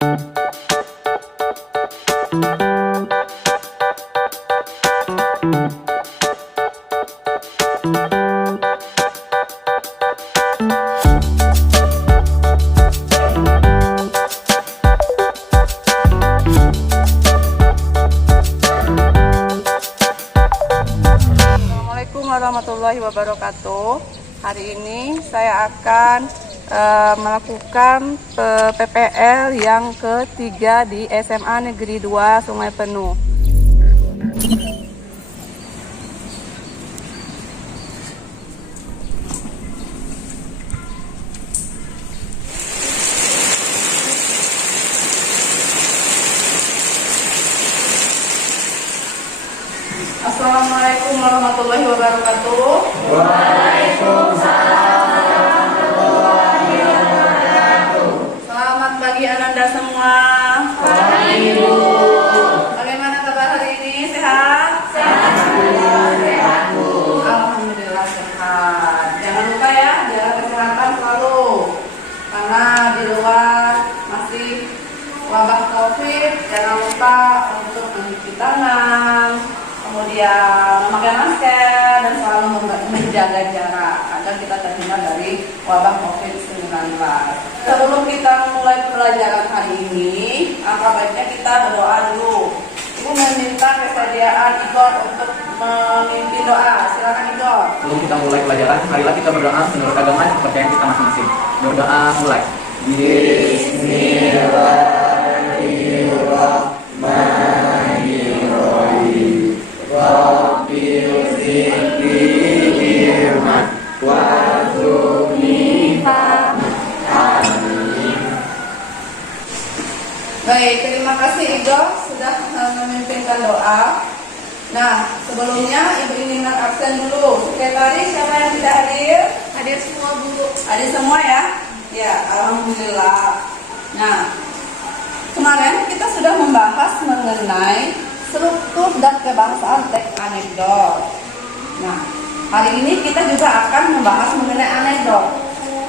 Assalamualaikum warahmatullahi wabarakatuh. Hari ini saya akan melakukan PPL yang ketiga di SMA Negeri 2 Sungai Penuh. Assalamualaikum warahmatullahi wabarakatuh. Waalaikumsalam warahmatullahi wabarakatuh. Selamat pagi Ananda semua. Pagi Bu. Bagaimana kabar hari ini? Sehat? Alhamdulillah sehat Bu. Alhamdulillah sehat. Jangan lupa ya, jaga kesehatan selalu. Karena di luar masih wabah COVID. Jangan lupa untuk mencuci tangan, kemudian memakai masker dan selalu menjaga jarak agar kita terhindar dari wabah COVID-19. Sebelum kita mulai pelajaran hari ini, angka baiknya kita berdoa dulu. Ibu meminta kesediaan Igor untuk memimpin doa. Silakan Igor. Sebelum kita mulai pelajaran, marilah kita berdoa menurut agama dan kepercayaan kita masing-masing. Berdoa mulai. Bismillahirrahmanirrahim. Rabbil zikri ilman warzuqni fahman. Amin. Baik, terima kasih Igor sudah memimpinkan doa. Nah, sebelumnya Ibu ingin absen dulu. Sekretaris siapa yang tidak hadir? Hadir semua Bu. Hadir semua ya? Ya, alhamdulillah. Nah, kemarin kita sudah membahas mengenai struktur dan kebangsaan teks anekdot. Nah, hari ini kita juga akan membahas mengenai anekdot.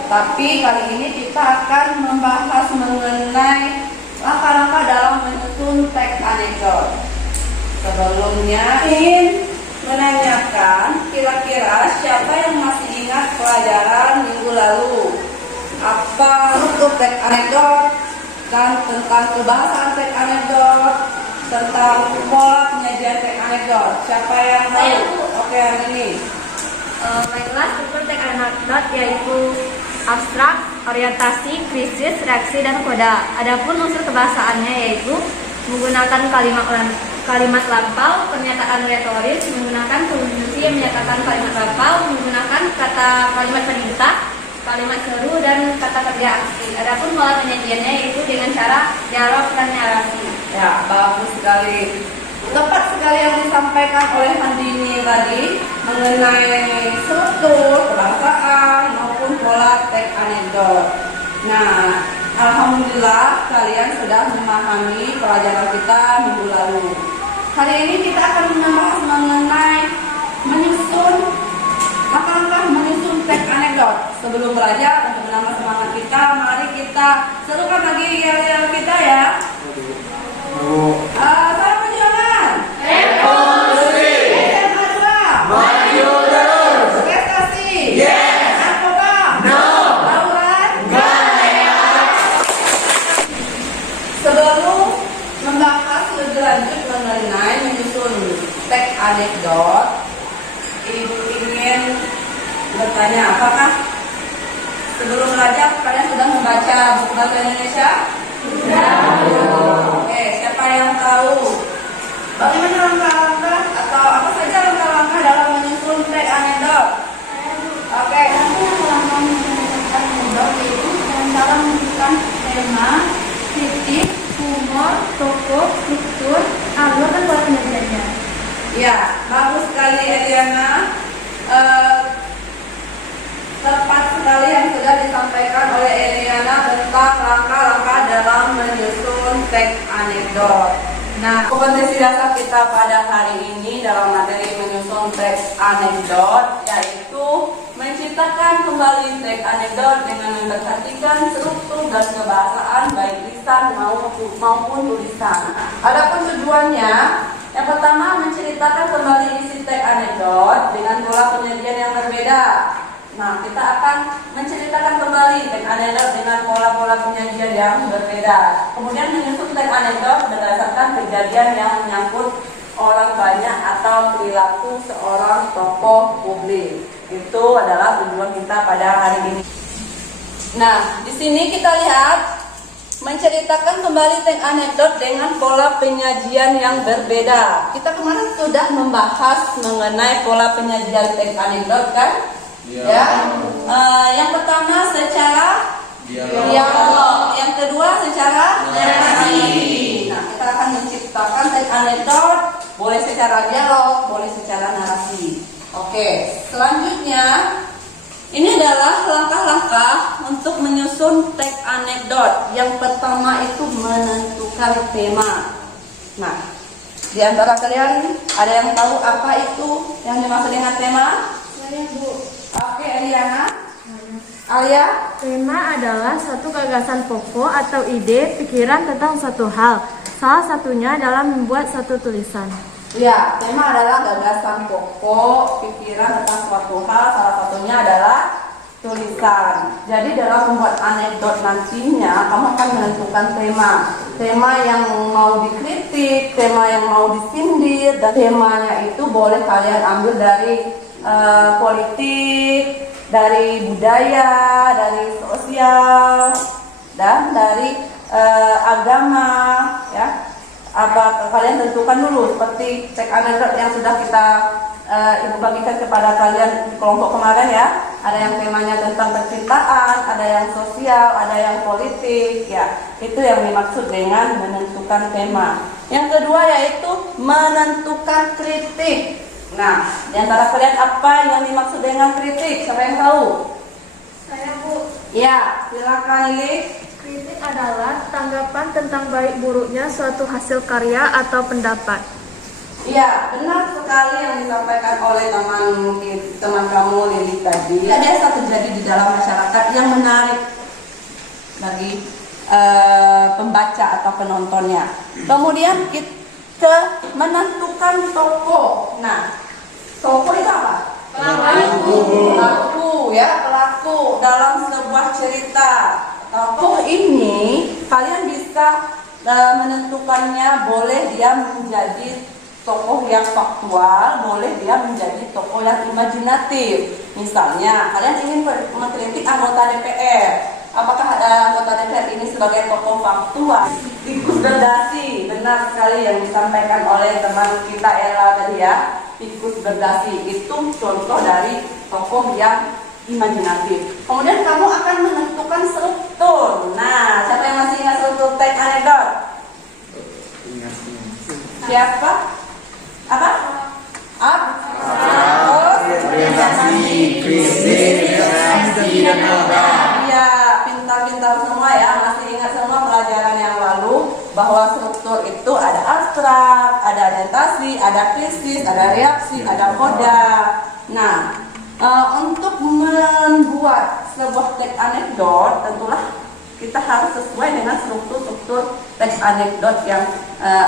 Tapi kali ini kita akan membahas mengenai langkah-langkah dalam menyusun teks anekdot. Sebelumnya ingin menanyakan kira-kira siapa yang masih ingat pelajaran minggu lalu? Apa struktur teks anekdot dan tentang kebangsaan teks anekdot, tentang pola penyajian teks anekdot? Siapa yang tahu? Oke, yang ini. Baiklah, struktur teks anekdot yaitu abstrak, orientasi, krisis, reaksi, dan koda. Adapun unsur kebahasaannya yaitu menggunakan kalimat lampau, pernyataan retoris, menggunakan konjungsi yang menyatakan kalimat lampau, menggunakan kata kalimat perintah, kalimat seru, dan kata kerja aksi. Adapun pola penyajiannya yaitu dengan cara dialog dan narasi. Ya, bagus sekali. Tepat sekali yang disampaikan oleh Handini tadi mengenai struktur, kebangsaan maupun pola teks anekdot. Nah, alhamdulillah kalian sudah memahami pelajaran kita minggu lalu. Hari ini kita akan membahas mengenai menyusun langkah-langkah menyusun teks anekdot. Sebelum belajar, untuk menambah semangat kita, mari kita serukan lagi yel-yel kita ya. Salam perjuangan. Revolusi. SMA 2. Maju terus. Prestasi. Yes. Narkoba. No. Tawuran. Enggak ya. Sebelum membahas lebih lanjut mengenai menyusun teks anekdot, Ibu ingin bertanya, apakah sebelum belajar kalian sudah membaca buku bahasa Indonesia? Sudah. Oke, siapa yang tahu bagaimana langkah-langkah atau apa saja langkah-langkah dalam menyusun teks anekdot? Oke. Langkah menyusun anekdot yaitu dengan cara menentukan tema, titik, humor, tokoh, struktur, alur, dan pola penyajiannya. Ya, bagus sekali Eliana. Tepat sekali yang sudah disampaikan oleh Eliana tentang langkah-langkah dalam menyusun teks anekdot. Nah, kompetensi dasar kita pada hari ini dalam materi menyusun teks anekdot yaitu menciptakan kembali teks anekdot dengan memperhatikan struktur dan kebahasaan baik lisan maupun tulisan. Adapun tujuannya, yang pertama menceritakan kembali isi teks anekdot dengan pola penyajian yang berbeda. Nah, kita akan menceritakan kembali teks anekdot dengan pola-pola penyajian yang berbeda. Kemudian menyusun teks anekdot berdasarkan kejadian yang menyangkut orang banyak atau perilaku seorang tokoh publik. Itu adalah tujuan kita pada hari ini. Nah, di sini kita lihat menceritakan kembali teks anekdot dengan pola penyajian yang berbeda. Kita kemarin sudah membahas mengenai pola penyajian teks anekdot kan? Ya. Yang pertama secara dialog, yang kedua secara narasi. Nah, kita akan menciptakan teks anekdot boleh secara dialog, boleh secara narasi. Oke, selanjutnya ini adalah langkah-langkah untuk menyusun teks anekdot. Yang pertama itu menentukan tema. Nah, di antara kalian ada yang tahu apa itu yang dimaksud dengan tema? Saya Bu. Oke, Eliana. Alia? Tema adalah suatu gagasan pokok atau ide pikiran tentang suatu hal. Salah satunya dalam membuat satu tulisan. Ya, tema adalah gagasan pokok, pikiran tentang suatu hal, salah satunya adalah tulisan. Jadi dalam membuat anekdot nantinya, kamu akan menentukan tema. Tema yang mau dikritik, tema yang mau disindir, dan temanya itu boleh kalian ambil dari politik, dari budaya, dari sosial, dan dari agama, ya. Apa kalian tentukan dulu seperti teks anekdot yang sudah kita ibu bagikan kepada kalian di kelompok kemarin ya. Ada yang temanya tentang percintaan, ada yang sosial, ada yang politik, ya. Itu yang dimaksud dengan menentukan tema. Yang kedua yaitu menentukan kritik. Nah, di antara kalian apa yang dimaksud dengan kritik? Siapa yang tahu? Saya Bu. Ya, silakan Lili. Kritik adalah tanggapan tentang baik buruknya suatu hasil karya atau pendapat. Ya, benar sekali yang disampaikan oleh teman kamu Lili tadi. Tidak biasa terjadi di dalam masyarakat yang menarik bagi pembaca atau penontonnya. Kemudian kita menentukan tokoh. Nah, tokoh itu apa? Pelaku ya, pelaku dalam sebuah cerita. Tokoh ini kalian bisa menentukannya, boleh dia menjadi tokoh yang faktual, boleh dia menjadi tokoh yang imajinatif. Misalnya, kalian ingin mengkritik anggota DPR. Apakah anggota DPR ini sebagai tokoh faktual? Tikus berdasi, benar sekali yang disampaikan oleh teman kita Ella tadi ya. Tikus berdasi itu contoh dari tokoh yang imajinatif. Kemudian kamu akan menentukan struktur. Nah, siapa yang masih ingat struktur teks anekdot? Siapa? Apa? Orientasi, krisis, reaksi, dan koda. Ya, pintar-pintar semua ya. Masih ingat semua pelajaran yang lalu bahwa struktur itu ada abstrak, ada orientasi, ada krisis, ada reaksi, ada koda. Nah, untuk membuat sebuah teks anekdot, tentulah kita harus sesuai dengan struktur teks anekdot yang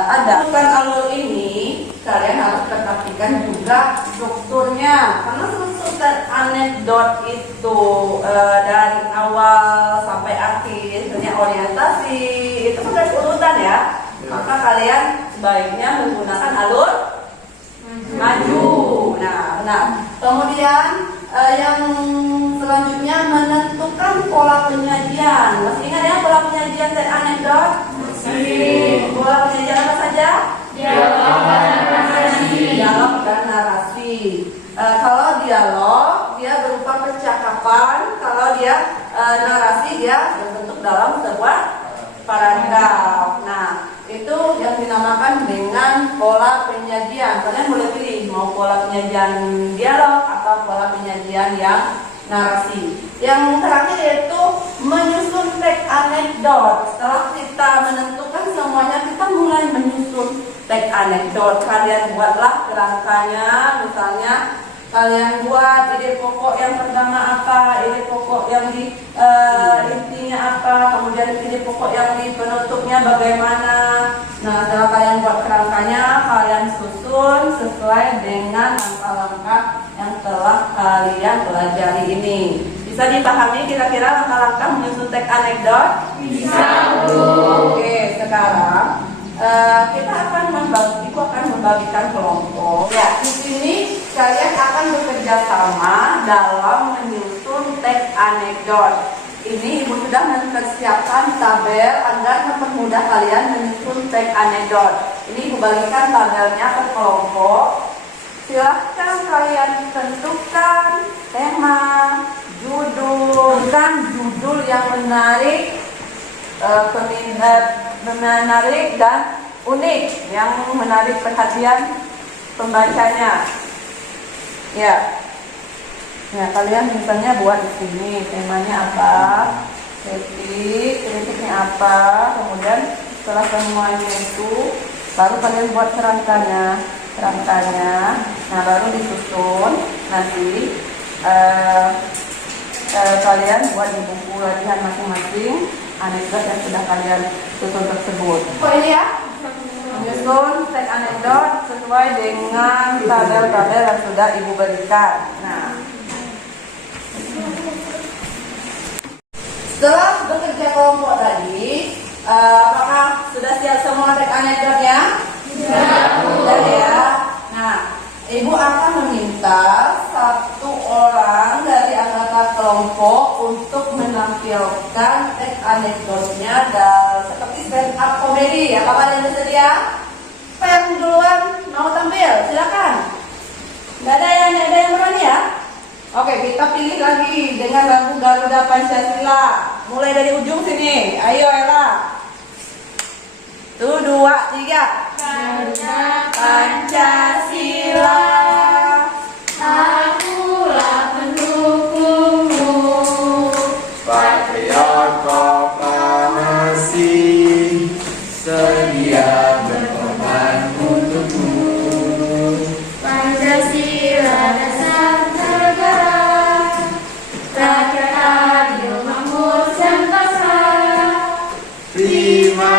ada. Bukan alur ini, kalian harus perhatikan juga strukturnya. Karena struktur teks anekdot itu dari awal sampai akhir, misalnya orientasi, itu kan urutan ya. Maka kalian sebaiknya menggunakan alur maju. Nah, kemudian yang selanjutnya menentukan pola penyajian. Masih ingat ya pola penyajian teks anekdot? Masih. Pola penyajian apa saja? Dialog dan narasi. Kalau dialog dia berupa percakapan, kalau dia narasi dia berbentuk dalam sebuah paragraf. Nah, itu yang dinamakan dengan pola penyajian. Kalian boleh pilih mau pola penyajian dialog atau pola penyajian yang narasi. Yang terakhir yaitu menyusun teks anekdot. Setelah kita menentukan semuanya, kita mulai menyusun teks anekdot. Kalian buatlah kerangkanya, misalnya kalian buat ide pokok yang pertama apa, ide pokok yang intinya intinya apa, kemudian ide pokok yang di penutupnya bagaimana. Nah, setelah kalian buat kerangkanya, kalian susun sesuai dengan langkah-langkah yang telah kalian pelajari ini. Bisa dipahami kira-kira langkah-langkah menyusun teks anekdot? Bisa, Bu. Oke, sekarang kita akan membagikan kelompok. Ya, di sini kalian akan bekerja sama dalam menyusun teks anekdot. Ini Ibu sudah mempersiapkan tabel agar mempermudah kalian menyusun teks anekdot. Ini Ibu bagikan tabelnya ke kelompok. Silahkan kalian tentukan tema, judul, dan judul yang menarik, menarik dan unik, yang menarik perhatian pembacanya. Ya, kalian misalnya buat di sini temanya apa, kritiknya apa, kemudian setelah semuanya itu, baru kalian buat kerangkanya. Nah, baru disusun nanti. Kalian buat di buku latihan masing-masing anekdot yang sudah kalian susun tersebut. Ini ya, menyusun teks anekdot sesuai dengan tabel-tabel yang sudah Ibu berikan. Nah, setelah bekerja kelompok tadi, apakah sudah siap semua teks anekdotnya? Sudah ya. Nah, Ibu akan meminta satu orang dari anggota kelompok untuk menampilkan teks anekdotnya dan seperti stand up komedi. Apakah kalian bersedia? Pen duluan mau tampil, silakan. Nggak ada yang berani ya? Oke, kita pilih lagi dengan lagu Garuda Pancasila. Mulai dari ujung sini. Ayo Ella. 1, 2, 3. Garuda Pancasila, akulah pendukungmu. Patriot proklamasi, sedia berkorban untukmu. Pancasila dasar negara, rakyat adil, makmur, sentosa. Prima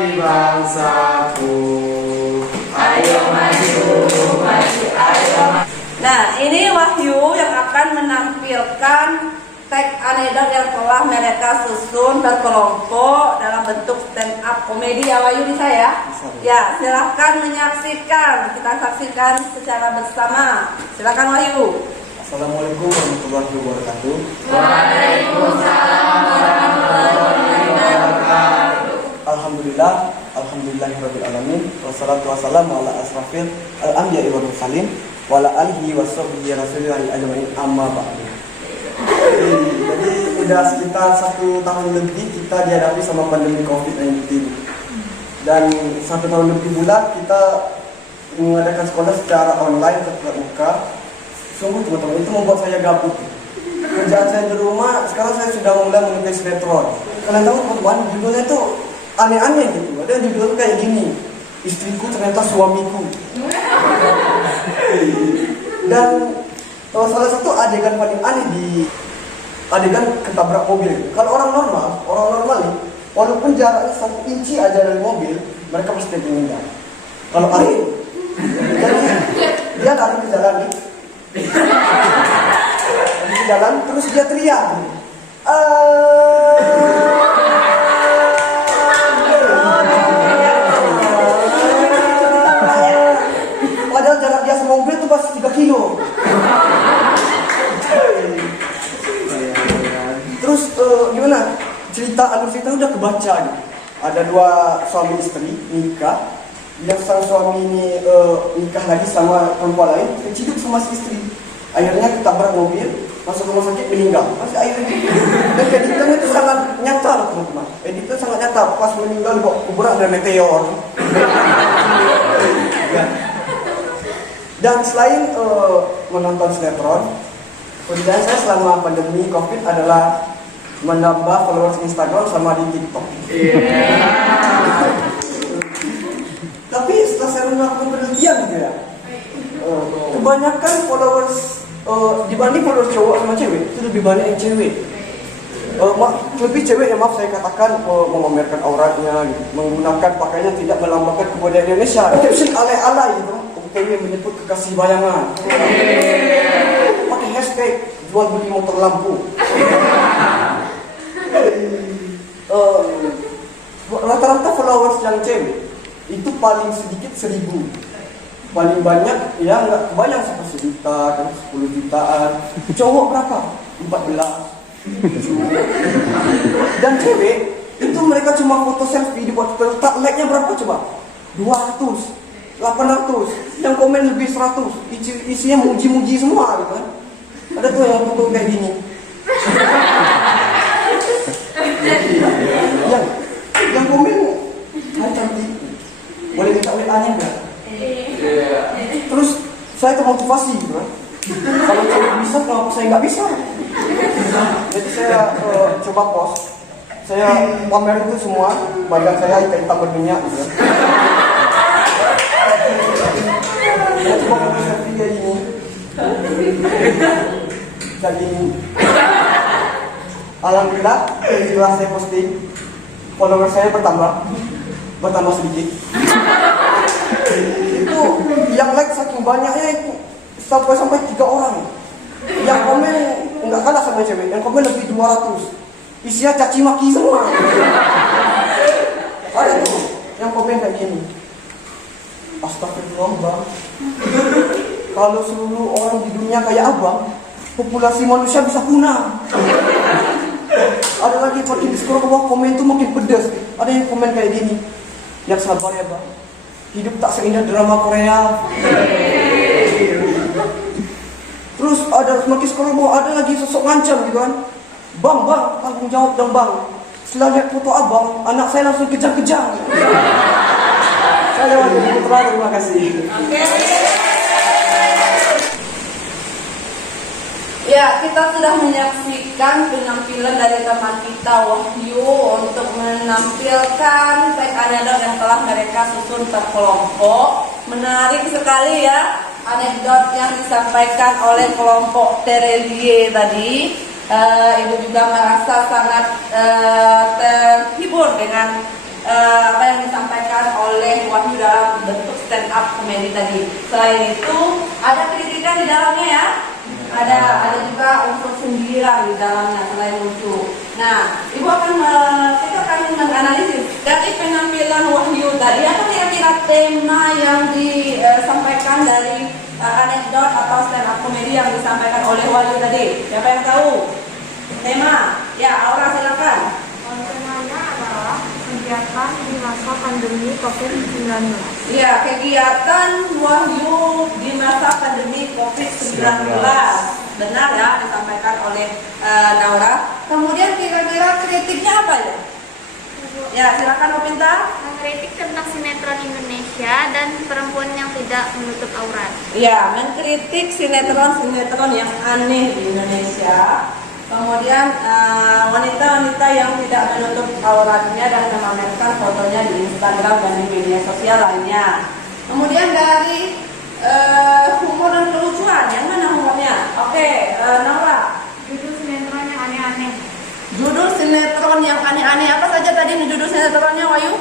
di bangsaku. Ayo maju, ayo maju. Nah, ini Wahyu yang akan menampilkan teks anekdot yang telah mereka susun berkelompok dalam bentuk stand up komedi. Ya, Wahyu bisa ya? Ya, silahkan menyaksikan. Kita saksikan secara bersama. Silahkan Wahyu. Assalamualaikum warahmatullahi wabarakatuh. Waalaikumsalam warahmatullahi wabarakatuh. Alhamdulillahirabbil alamin wassalatu wassalamu ala asrafil anbiya'i wal mursalin wa ala alihi washabbihi rasulillahi ajmain amma ba'du. Jadi udah sekitar 1 tahun lebih kita dihadapi sama pandemi COVID-19. Dan 1 tahun lebih pula kita mengadakan sekolah secara online tatap muka. Sungguh teman-teman, itu membuat saya gabut. Kerjaan saya di rumah, sekarang saya sudah mulai menulis sinetron. Kalian tahu teman-teman, judulnya itu aneh-aneh gitu. Ada judul kayak gini, istriku ternyata suamiku. Dan salah satu adegan paling aneh di adegan ketabrak mobil. Kalau orang normal nih, walaupun jaraknya 1 inci aja dari mobil, mereka pasti menghindar. Kalau Ari, jadi dia lari ke jalan nih, di jalan terus dia teriak. Padahal jarak dia sama mobil itu pasti 3 kilo. Terus gimana? Alur cerita udah kebaca gitu. Ada 2 suami istri nikah. Yang sang suami ini nikah lagi sama perempuan lain, keciduk sama si istri. Akhirnya ketabrak mobil, masuk rumah sakit, meninggal. Masih akhirnya. Dan editnya itu sangat nyata loh teman-teman. Editnya sangat nyata. Pas meninggal kok kuburan ada meteor. Ya. Dan selain menonton sinetron, kerjaan saya selama pandemi COVID adalah menambah followers Instagram sama di TikTok. Tapi setelah saya melakukan penelitian gitu ya, kebanyakan followers dibanding followers cowok sama cewek itu lebih banyak yang cewek. lebih cewek ya, maaf saya katakan memamerkan auratnya gitu. Menggunakan pakaian yang tidak melambangkan kebudayaan Indonesia. Caption alay-alay gitu. OKW menyebut kekasih bayangan. Pakai hashtag jual beli motor lampu. Rata-rata followers yang cewek itu paling sedikit 1.000, paling banyak ya nggak kebayang sampai 1 juta kan, 10 jutaan. Cowok berapa? 14. Dan cewek itu mereka cuma foto selfie dibuat filter, like-nya berapa coba? 200, 800, yang komen lebih 100, isinya muji-muji semua gitu kan. Ada tuh yang foto kayak gini. yang komen, hai cantik, boleh minta WA-nya enggak? Terus saya termotivasi gitu kan. Kalau cewek bisa, kenapa saya nggak bisa? Jadi saya coba post, saya pamer itu semua, badan saya hitam berminyak gitu kan. Saya coba foto selfie kayak gini. Kayak gini. Alhamdulillah, setelah saya posting, follower saya bertambah sedikit. Itu yang like saking banyaknya itu sampai 3 orang. Yang komen nggak kalah sama cewek, yang komen lebih 200. Isinya caci maki semua. Ada tuh yang komen kayak gini. Astagfirullah bang, kalau seluruh orang di dunia kayak abang, populasi manusia bisa punah. Ada lagi makin scroll ke bawah, komen tuh makin pedas. Ada yang komen kayak gini, yang sabar ya bang, hidup tak seindah drama Korea. Terus ada makin scroll ke bawah, ada lagi sosok ngancam gitu kan, bang tanggung jawab dong bang, setelah lihat foto abang, anak saya langsung kejang-kejang. Saya jadi putra, terima kasih. Ya, kita sudah menyaksikan penampilan dari teman kita Wahyu untuk menampilkan tag anekdot yang telah mereka susun terkelompok. Menarik sekali ya anekdot yang disampaikan oleh kelompok Terelie tadi. Ibu juga merasa sangat terhibur dengan apa yang disampaikan oleh Wahyu dalam bentuk stand up komedi tadi. Selain itu ada kritikan di dalamnya ya. Ada juga unsur sindiran di dalamnya selain lucu. Nah, kita akan menganalisis dari penampilan Wahyu tadi. Apa kira-kira tema yang disampaikan dari anekdot atau stand up komedi yang disampaikan oleh Wahyu tadi? Siapa yang tahu? Tema? Ya, Aura silakan. Temanya adalah kegiatan di masa pandemi COVID-19. Ya, kegiatan Wahyu di masa pandemi COVID-19. Benar ya, disampaikan oleh Naura. Kemudian kira-kira kritiknya apa ya? Ya, silakan Opinta. Mengkritik tentang sinetron Indonesia dan perempuan yang tidak menutup aurat. Ya, mengkritik sinetron-sinetron yang aneh di Indonesia. Kemudian wanita-wanita yang tidak menutup auratnya dan memamerkan fotonya di Instagram dan di media sosial lainnya. Kemudian dari humor dan kelucuan, yang mana humornya? Oke, Naura. Judul sinetron yang aneh-aneh. Judul sinetron yang aneh-aneh apa saja tadi judul sinetronnya, Wahyu?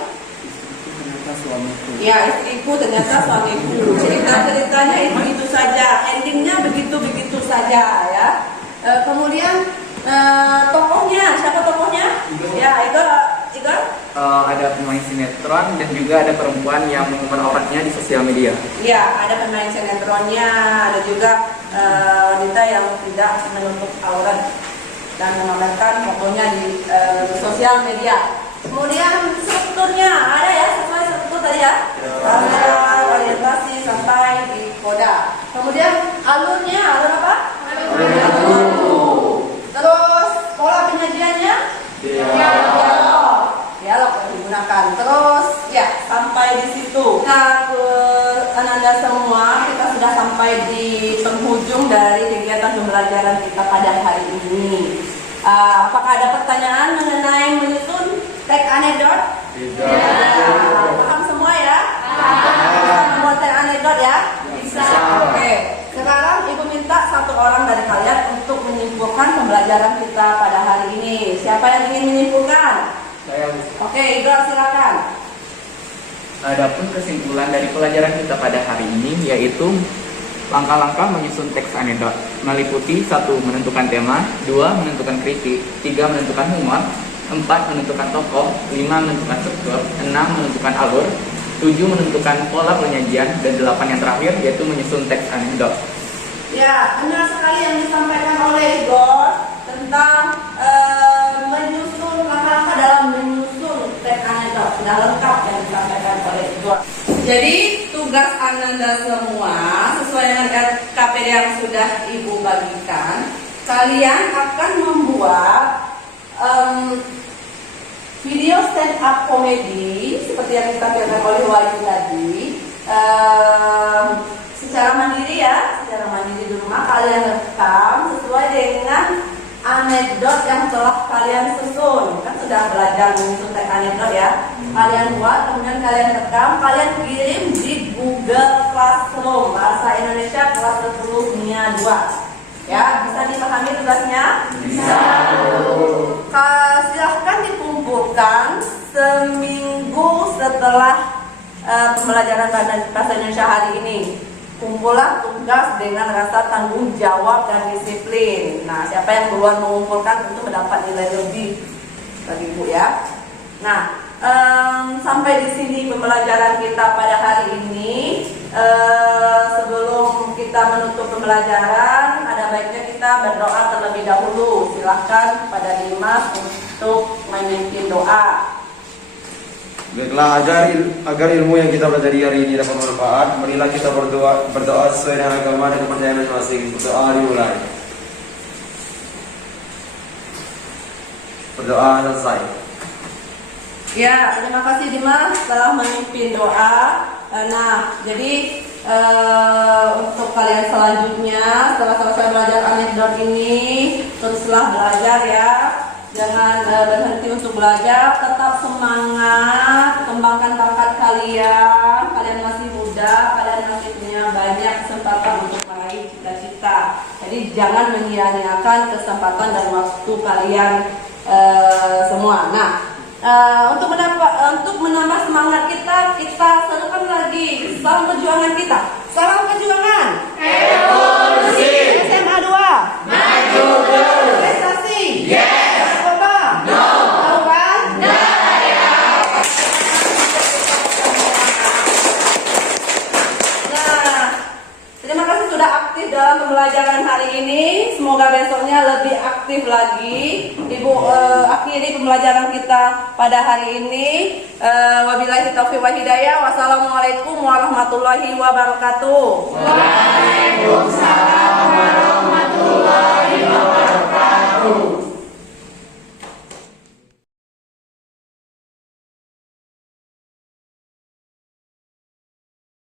Ternyata suamiku. Ya, istriku ternyata suamiku. Cerita-ceritanya itu saja, endingnya begitu-begitu saja ya. Kemudian tokohnya, siapa tokohnya? Ya, Igor. Ada pemain sinetron dan juga ada perempuan yang mengumumkan auratnya di sosial media. Ya, ada pemain sinetronnya, ada juga wanita yang tidak menutup aurat dan memamerkan fotonya di sosial media. Kemudian strukturnya ada ya, sesuai struktur tadi ya. Kamera, orientasi sampai di koda. Kemudian alurnya, alur apa? Terus pola penyajiannya? Dialog yang digunakan. Terus ya sampai di situ. Nah, Ananda semua, kita sudah sampai di penghujung dari kegiatan pembelajaran kita pada hari ini. Apakah ada pertanyaan mengenai menyusun tag anekdot? Tidak. Paham semua ya? Bisa membuat tag anekdot ya? Bisa. Oke. Sekarang Ibu minta satu orang dari kalian untuk menyimpulkan menyimpulkan pembelajaran kita pada hari ini. Siapa yang ingin menyimpulkan? Saya Oke, Ibra silakan. Adapun kesimpulan dari pelajaran kita pada hari ini yaitu langkah-langkah menyusun teks anekdot meliputi 1. Menentukan tema, 2. Menentukan kritik, 3. Menentukan humor, 4. Menentukan tokoh, 5. Menentukan struktur, 6. Menentukan alur, 7. Menentukan pola penyajian, dan 8 yang terakhir yaitu menyusun teks anekdot. Ya, benar sekali yang disampaikan oleh Igor tentang menyusun langkah-langkah dalam menyusun teks anekdot. Sudah lengkap yang disampaikan oleh Igor. Jadi tugas Ananda semua sesuai dengan RKPD yang sudah Ibu bagikan, kalian akan membuat video stand up komedi seperti yang ditampilkan oleh Wahyu tadi. Secara mandiri ya, secara mandiri di rumah kalian rekam sesuai dengan anekdot yang telah kalian susun. Kan sudah belajar menyusun teks anekdot ya. Kalian buat, kemudian kalian rekam, kalian kirim di Google Classroom Bahasa Indonesia kelas 10 Nia 2. Ya, bisa dipahami tugasnya? Bisa. Silahkan dikumpulkan seminggu setelah pembelajaran bahasa Indonesia hari ini. Kumpulah tugas dengan rasa tanggung jawab dan disiplin. Nah, siapa yang duluan mengumpulkan tentu mendapat nilai lebih bagi Ibu ya. Nah, sampai di sini pembelajaran kita pada hari ini. Sebelum kita menutup pembelajaran, ada baiknya kita berdoa terlebih dahulu. Silahkan pada Dimas untuk memimpin doa. Baiklah, agar ilmu yang kita pelajari hari ini dapat bermanfaat, marilah kita berdoa sesuai dengan agama dan kepercayaan masing-masing. Berdoa dimulai. Berdoa selesai. Ya, terima kasih Dimas telah memimpin doa. Nah, jadi untuk kalian selanjutnya setelah selesai belajar anekdot ini, teruslah belajar ya. Jangan berhenti untuk belajar, tetap semangat, kembangkan bakat kalian. Kalian masih muda, kalian masih punya banyak kesempatan untuk meraih cita-cita. Jadi jangan menyia-nyiakan kesempatan dan waktu kalian semua. Nah, untuk menambah semangat kita serukan lagi salam perjuangan kita. Salam perjuangan. Revolusi. SMA 2. Maju terus. Prestasi. Yes. Narkoba. No. Tahu kan? No. Nah, terima kasih sudah aktif dalam pembelajaran hari ini. Semoga besoknya lebih aktif lagi. Ibu akhiri pembelajaran kita pada hari ini. Wabillahi taufiq wal hidayah. Wassalamualaikum warahmatullahi wabarakatuh. Waalaikumsalam warahmatullahi wabarakatuh.